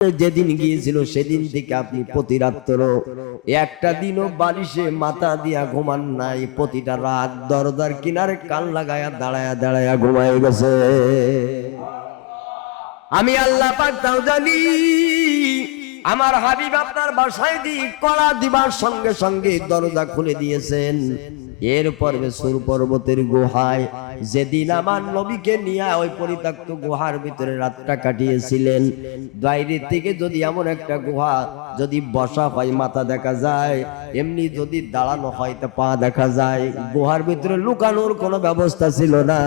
যেদিন গিয়েছিল সেদিন থেকে আপনি প্রতি রাত্র একটা দিনও বালিশে মাথা দিয়া ঘুমান নাই, প্রতিটা রাত দরজার কিনারে কান লাগায়া দাঁড়ায়া দাঁড়ায়া ঘুমায় গেছে। আমি আল্লাহ পাক তাও জানি, আমার হাবিব আপনার বাসায় দিয়ে কড়া দিবার সঙ্গে সঙ্গে দরজা খুলে দিয়েছেন। এরপর সুর পর্বতের গুহায় যেদিন আমার নবীকে নিয়ে ওই পরিত্যক্ত গুহার ভিতরে রাতটা কাটিয়েছিলেন, বাইরে থেকে যদি এমন একটা গুহা, যদি বসা হয় মাথা দেখা যায়, এমনি যদি দাঁড়ানো হয় তা পা দেখা যায়। গুহার ভিতরে লুকানোর কোনো ব্যবস্থা ছিল না।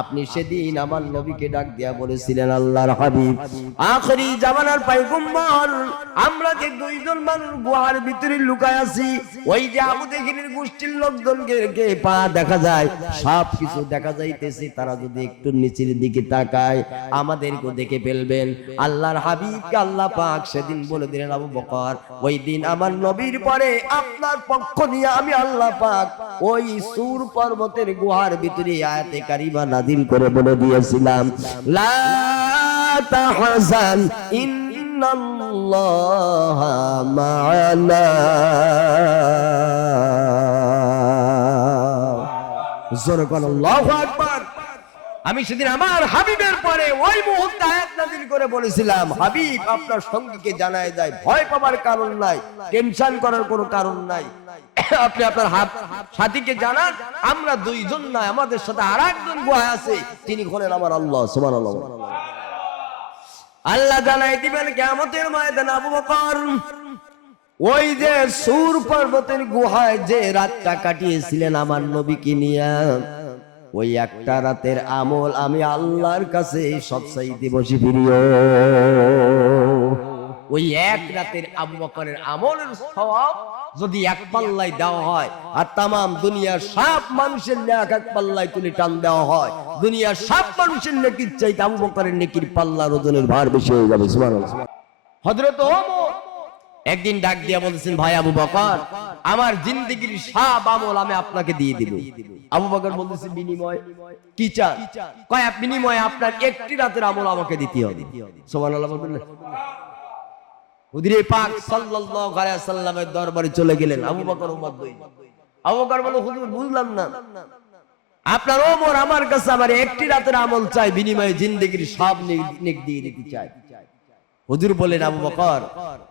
আপনি সেদিন আমার নবীকে ডাক দিয়া বলেছিলেন, আল্লাহর হাবিব, আখেরি জামানার পয়গম্বর, আমরা যে দুইজন মানুষ গুহার ভিতরে লুকায় আছি, ওই যে আবু জেহেলের গোষ্ঠীর লোকজনকে পা দেখা যায়, সব কিছু দেখা যাইতেছে, তারা যদি একটু নিচের দিকে তাকায় আমাদেরকে দেখে ফেলবেন। আল্লাহর হাবিবকে আল্লাহ পাক সেদিন বলে দিলেন, আবু বকর, ওই দিন আমার নবীর পরে আপনার পক্ষ নিয়ে আমি আল্লাহ পাক ওই সূর পর্বতের গুহার ভিতরে আয়াতে কারিমা নাযিল করে বলে দিয়েছিলাম, লা তাহজান ইন্নাল্লাহা মা'ানা। জোরে বলো আল্লাহু আকবার। আমি সেদিন আমার হাবিবের পরে ওই মুহূর্তে আয়াত নাযিল করে বলেছিলাম, হাবিব আপনার সঙ্গীকে জানায় যায়, ভয় পাবার কারণ নাই, টেনশন করার কোনো কারণ নাই। আপনি আপনার সাথীকে জানান, আমরা দুইজন না, আমাদের সাথে আরেকজন গুহায় আছে, তিনি হলেন আমার আল্লাহ। সুবহানাল্লাহ। আল্লাহ জানাই দিবেন কিয়ামতের ময়দানে, আবু বকর, ওই যে সূর পর্বতের গুহায় যে রাতটা কাটিয়েছিলেন আমার নবীকে নিয়ে, ওই একটা রাতের আমল আমি আল্লাহর কাছে সবচাইতে বেশি প্রিয়। ওই এক রাতের আবু বকরের আমলের সওয়াব যদি এক পাল্লায় দেওয়া হয়, আর তামাম দুনিয়ার সব মানুষের নেক এক পাল্লায় তুলে টান দেওয়া হয়, দুনিয়ার সব মানুষের নেকির চাইতে আবু বকরের নেকির পাল্লার ওজনের ভার বেশি হয়ে যাবে। সুবহানাল্লাহ। হযরত ওমর একদিন ডাক দিয়া বলছেন, ভাই আবু বকর, আমার জিন্দেগীর সব আমল আমি আপনাকে দিয়ে দিব। আবু বকর বলতেছে, বিনিময় কি চান? কয়, বিনিময়ে আপনার একটি রাতের আমল আমাকে দিতে হবে। সুবহানাল্লাহ বলবেন না? হুজুরে পাক সাল্লাল্লাহু আলাইহি ওয়াসাল্লামের দরবারে চলে গেলেন আবু বকর উম্মত দুই। আবু বকর বলে, হুজুর বুঝলাম না, আপনার ওমর আমার কাছে আমার একটি রাতের আমল চাই, বিনিময়ে জিন্দেগীর সব নেক দিয়ে দিতে চাই। হুজুর বলেন, আবু বকর,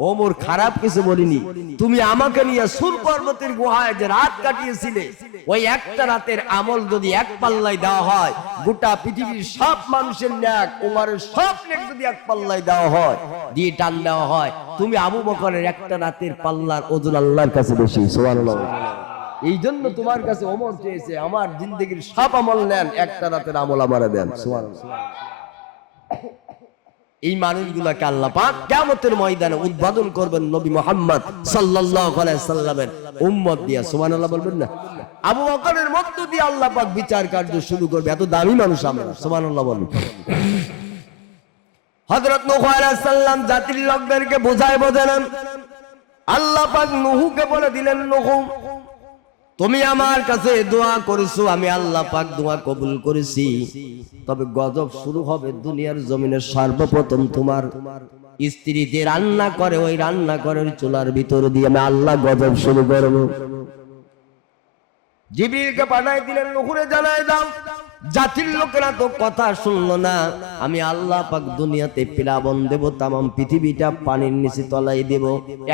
ওমর খারাপ কিছু বলিনি, তুমি আমাকে নিয়ে সূর পর্বতের গুহায় যে রাত কাটিয়েছিলে, ওই একটা রাতের আমল যদি এক পাল্লায় দেওয়া হয়, গোটা পৃথিবীর সব মানুষের নেক, ওমরের সব নেক যদি এক পাল্লায় দেওয়া হয়, দিয়ে টান দেওয়া হয়, তুমি আবু বকরের একটা রাতের পাল্লার ওজন আল্লাহর কাছে বেশি। সুবহানাল্লাহ। এই জন্য তোমার কাছে ওমর চেয়েছে, আমার জিন্দেগীর সব আমল নেন, একটা রাতের আমল আমারে দেন। সুবহানাল্লাহ। এই মানুষগুলাকে আল্লাহ পাক কিয়ামতের ময়দানে উদ্বোধন করবেন নবী মুহাম্মদ সাল্লাল্লাহু আলাইহি সাল্লামের উম্মত দিয়া। সুবহানাল্লাহ বলবেন না? আবু বকরের মধ্য দিয়ে আল্লাহ পাক বিচার কার্য শুরু করবে। এত দামি মানুষ আমরা। সুবহানাল্লাহ বলুন। হযরত নূহ আলাইহিস সালাম জাতির লোকদেরকে বোঝায় বোঝালেন, আল্লাহ পাক নূহকে বলে দিলেন, নূহ, তুমি আমার কাছে দোয়া করেছো, আমি আল্লাহ পাক দোয়া কবুল করেছি, তবে গজব শুরু হবে দুনিয়ার জমিনে। সর্বপ্রথম তোমার স্ত্রী যে রান্না করে, ওই রান্না করার চুলার ভিতর দিয়ে আমি আল্লাহ গজব শুরু করব। জিবরিলকে পাঠাই দিলেন, নূহরে জানাই দাও, জাতির লোকেরা তো কথা শুনলো না, আমি আল্লাহ পাক দুনিয়াতে প্লাবন দেব, তামাম পৃথিবীটা পানির নিচে তলাই দেব,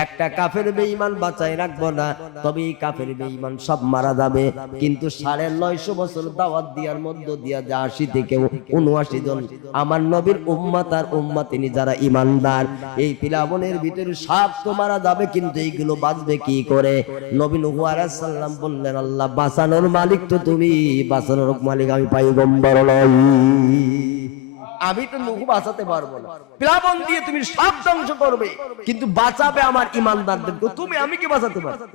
একটা কাফের বেঈমান বাঁচায় রাখবো না, তবে এই কাফের বেঈমান সব মারা যাবে। কিন্তু 950 বছর দাওয়াত দেওয়ার মধ্য দিয়া যে 80 থেকে 79 জন আমার নবীর উম্মত আর উম্মতিনী যারা ইমানদার, এই প্লাবনের ভিতরে সব তো মারা যাবে, কিন্তু এইগুলো বাঁচবে কি করে? নবী নূহ আলাইহিস সালাম বললেন, আল্লাহ বাঁচানোর মালিক তো তুমি, বাঁচানোর মালিক আমি পয়গম্বর নই, আমি তো নূহ বাঁচাতে পারবো না, প্লাবন দিয়ে তুমি সব ধ্বংস করবে, কিন্তু বাঁচাবে আমার ঈমানদারদেরকে তুমি, আমি কি বাঁচাতে পারবো?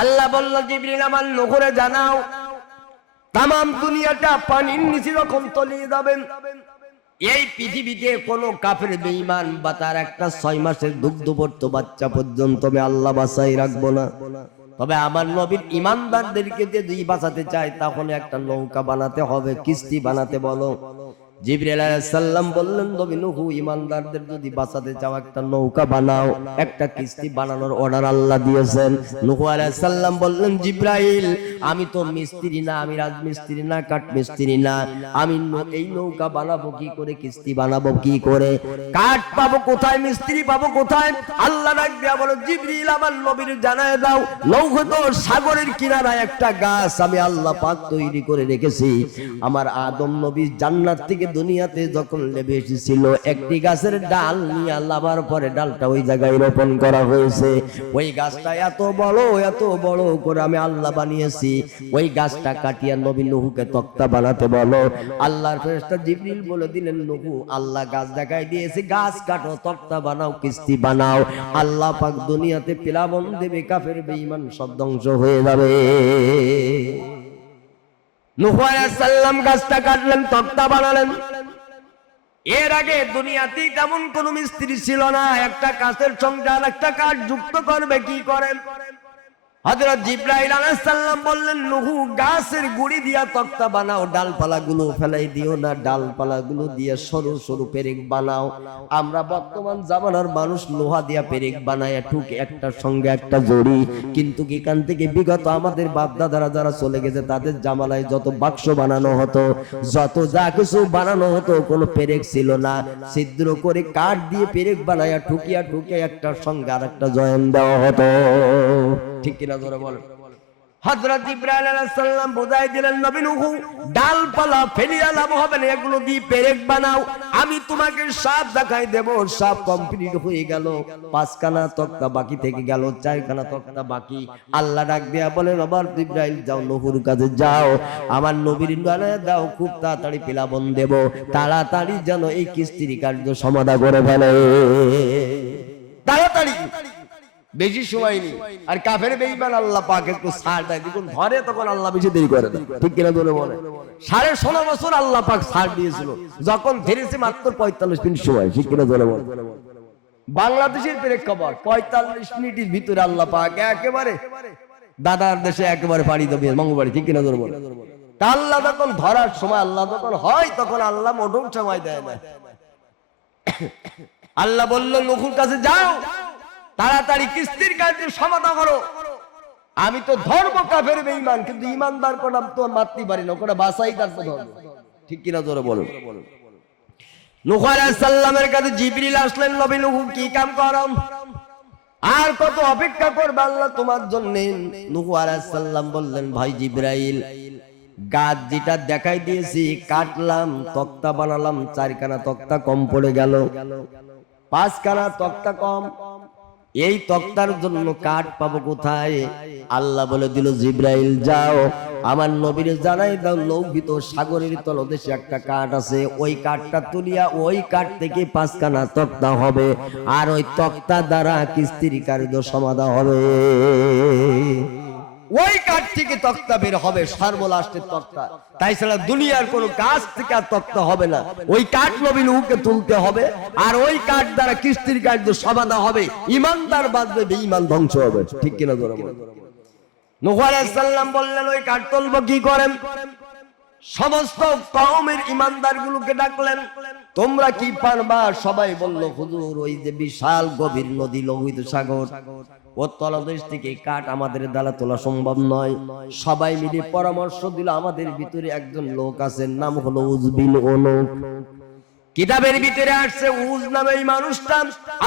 আল্লাহ বলল, জিবরিল আমার নূহরে জানাও, তামাম দুনিয়াটা পানির নিচে যখন তলিয়ে যাবে, এই পৃথিবীতে কোনো কাফের বেঈমান বা তার একটা 6 মাসের দুগ্ধবর্ত বাচ্চা পর্যন্ত আমি আল্লাহ বাঁচাই রাখবো না। তবে আমার নবীর ঈমানদারদেরকে যদি বাঁচাতে চাই, তাহলে একটা নৌকা বানাতে হবে, কিস্তি বানাতে বলো, জিবরাইল আলাইহিস সালাম বললেন নবী নূহ ঈমানদারদের যদি বাঁচাতে চাও একটা নৌকা বানাও, একটা কিস্তি বানানোর অর্ডার আল্লাহ দিয়েছেন। নূহ আলাইহিস সালাম বললেন জিবরাইল আমি তো মিস্ত্রি না, আমি রাজমিস্ত্রি না, কাঠ মিস্ত্রি না, আমি এই নৌকা বানাবো কি করে, কিস্তি বানাবো কি করে, কাঠ পাবো কোথায়, মিস্ত্রি পাবো কোথায়? আল্লাহ ডাক দিয়া বলে জিবরিল আমার নবীর জানায় দাও নৌকা তো সাগরের কিনারায় একটা গাছ আমি আল্লাহ পাক তৈরি করে রেখেছি। আমার আদম নবী জান্নাত থেকে দুনিয়াতে যখন নেমে এসেছিল একটি গাছের ডাল নিয়ে লাবার পরে ডালটা ওই জায়গায় রোপণ করা হয়েছে। ওই গাছটা এত বড় করে আমি আল্লাহ বানিয়েছি। ওই গাছটা কাটিয়া নবী নূহকে তক্তা বানাতে বলো। আল্লাহর ফেরেশতা জিবরিল বলে দিলেন নূহ আল্লাহ গাছ দেখাই দিয়েছে, গাছ কাটো, তক্তা বানাও, কিস্তি বানাও। আল্লাহ পাক দুনিয়াতে প্লাবন দেবে, কাফের বেঈমান সব ধ্বংস হয়ে যাবে। নূহ আলাইহিস সালাম গাছটা কাটলেন, তক্তা বানালেন। এর আগে দুনিয়াতে তেমন কোন মিস্ত্রি ছিল না, একটা কাঠের সঙ্গে আর একটা কাঠ যুক্ত করবে কি করেন? হযরত জিবরাইল আলাইহিস সালাম বললেন নূহ গাছের গুড়ি দিয়া তক্তা বানাও, ডালপালাগুলো ফেলাই দিও না, ডালপালাগুলো দিয়ে সরু সরু পেরেক বানাও। আমরা বর্তমান জামানার মানুষ লোহা দিয়া পেরেক বানায় ঠুকে একটার সঙ্গে একটা জড়ি, কিন্তু এখান থেকে বিগত আমাদের বাপ দাদারা যারা চলে গেছে তাদের জামানায় যত বাক্স বানানো হতো, যত যা কিছু বানানো হতো, কোনো পেরেক ছিল না। ছিদ্র করে কাঠ দিয়ে পেরেক বানায় ঠুকিয়া একটার সঙ্গে আর একটা জয়েন দেওয়া হতো। ঠিক কিনা জোরে বলেন? হযরত জিবরাইল আলাইহিস সালাম বুঝাই দিলেন নবী নূহ ডালপালা ফেলিয়া লাভ হবে না, এগুলো দিয়ে পেরেক বানাও। আমি তোমাকে সাপ দেখাই দেব। সাপ কমপ্লিট হয়ে গেল, 5খানা তক্তা বাকি থেকে গেল, 4খানা তক্তা বাকি। আল্লাহ ডাক দিয়া বলেন আবার জিবরাইল যাও নূহুর কাছে যাও, আমার নবীর নামে দাও, খুব তাড়াতাড়ি প্লাবন দেব, তাড়াতাড়ি যেন এই কিস্তির কার্য সমাধা করে ফেলে, তাড়াতাড়ি, বেশি সময় নেই। আর কাফের বেঈমান আল্লাহ পাক একটু ছাড় দেয়, যখন ধরে তখন আল্লাহ বেশি দেরি করে দেয়। ঠিক কিনা বলে বলে 16.5 বছর আল্লাহ পাক ছাড় দিয়েছিল, যখন ধরেছে মাত্র 45 মিনিট সময়। ঠিক কিনা বলে বলে বাংলাদেশের প্রেক্ষাপট 45 মিনিটের ভিতরে আল্লাহ পাক একেবারে দাদার দেশে একেবারে পাড়ি দেবে মঙ্গলবাড়ি। ঠিক কিনা বলে বলে আল্লাহ যখন ধরার সময়, আল্লাহ যখন হয় তখন আল্লাহ মোটর সময় দেয় না। আল্লাহ বলল নূহুর কাছে যাও, তাড়াতাড়ি কিস্তির কার্য সমাধান করো। আমি তো ধর্ম কাফের বেঈমান, কিন্তু ইমানদার কোন তো মারতে পারি না, কোন বাসাই তার তো ধর্ম। ঠিক কিনা জোরে বলুন? নূহ আলাইহিস সালামের কাছে জিবরিল আসলেন, নবী নূহ কি কাম করো, আর কত অপেক্ষা করবে আল্লাহ তোমার জন্য? নূহ আলাইহিস সালাম বললেন ভাই জিবরাইল গাছ যেটা দেখাই দিয়েছি কাটলাম, তক্তা বানালাম, 4খানা তক্তা কম পড়ে গেল, 5খানা তক্তা কম, এই তক্তার জন্য কাঠ পাবো কোথায়? আল্লাহ বলে দিল জিবরাইল যাও আমার নবীর জানাই দাও লৌহিত সাগরের তলদেশে একটা কাঠ আছে, ওই কাঠটা তুলিয়া ওই কাঠ থেকে 5খানা তক্তা হবে, আর ওই তক্তা দ্বারা কিস্তির কার্য সমাধা হবে। ওই কাঠ থেকে তক্তা বের হবে, সর্বলাস্টের তক্তা, তাই ছাড়া দুনিয়ার কোন গাছ থেকে আর তক্তা হবে না। ওই কাঠ নবী নূহকে তুলতে হবে, আর ওই কাঠ দ্বারা কিস্তির কার্য সমাধা হবে, ইমানদার বাঁচবে, বেঈমান ধ্বংস হবে। ঠিক কিনা জোরে বলেন? নূহ আলাইহিস সালাম বললেন ওই কাঠ তুলবো কি করেন? সমস্ত কওমের ইমানদার গুলোকে ডাকলেন, তোমরা কি পারবা? সবাই বলল হুজুর ওই যে বিশাল গভীর নদী লোহিত সাগর, ও তলদেশ থেকে কাঠ আমাদের দ্বারা তোলা সম্ভব নয়। সবাই মিলে পরামর্শ দিল, আমাদের ভিতরে একজন লোক আছেন, নাম হলো উজ বিন উনুক। কিতাবের ভিতরে আসছে উজ নামে এই মানুষটা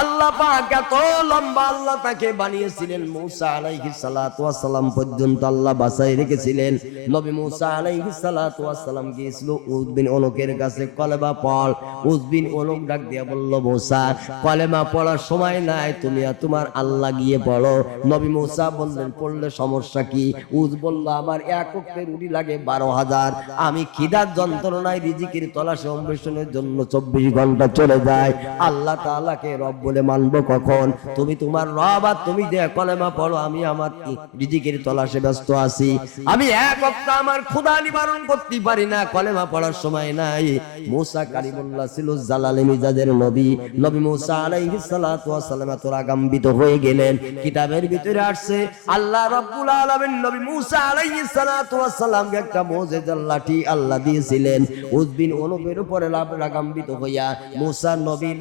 আল্লাহ পাক এত লম্বা আল্লাহ তাকে বানিয়েছিলেন, মুসা আলাইহিস সালাতু ওয়াস সালাম পর্যন্ত আল্লাহ বাঁচাই রেখেছিলেন। নবী মুসা আলাইহিস সালাতু ওয়াস সালাম গিয়েছিল উজ বিন উনুকের কাছে, কলেমা পড়। উজ বিন উনুক ডাক দিয়া বলল মুসা কলেমা পড়ার সময় নাই, তুমি আর তোমার আল্লাহ গিয়ে পড়ো। নবী মুসা বললেন পড়লে সমস্যা কি? উজ বলল আমার এক ওয়াক্তের রুটি লাগে 12,000, আমি খিদার যন্ত্রণায় রিজিকের তলাশে অন্বেষণের জন্য 24 ঘন্টা চলে যায়, আল্লাহ তাআলাকে রব বলে মানবো কখন? তুমি তোমার রব আর তুমি যে কলেমা পড়ো, আমি আমার রিজিকের তলাশে ব্যস্ত আছি, আমি এক ওয়াক্ত আমার ক্ষুধা নিবারণ করতে পারি না, কলেমা পড়ার সময় নাই। মুসা কালিমুল্লাহ ছিল জালালে মিজাজের নবী। নবী মুসা আলাইহিস সালাতু ওয়াস সালাম এত রাগান্বিত হয়ে গেলেন। কিতাবের ভিতরে আসছে আল্লাহ রাব্বুল আলামিন নবী মুসা আলাইহিস সালাতু ওয়াস সালামকে একটা মুজিজার লাঠি আল্লাহ দিয়েছিলেন। উযবিন অনুপের উপরে রাগান্বিত হইয়া মুসা নবী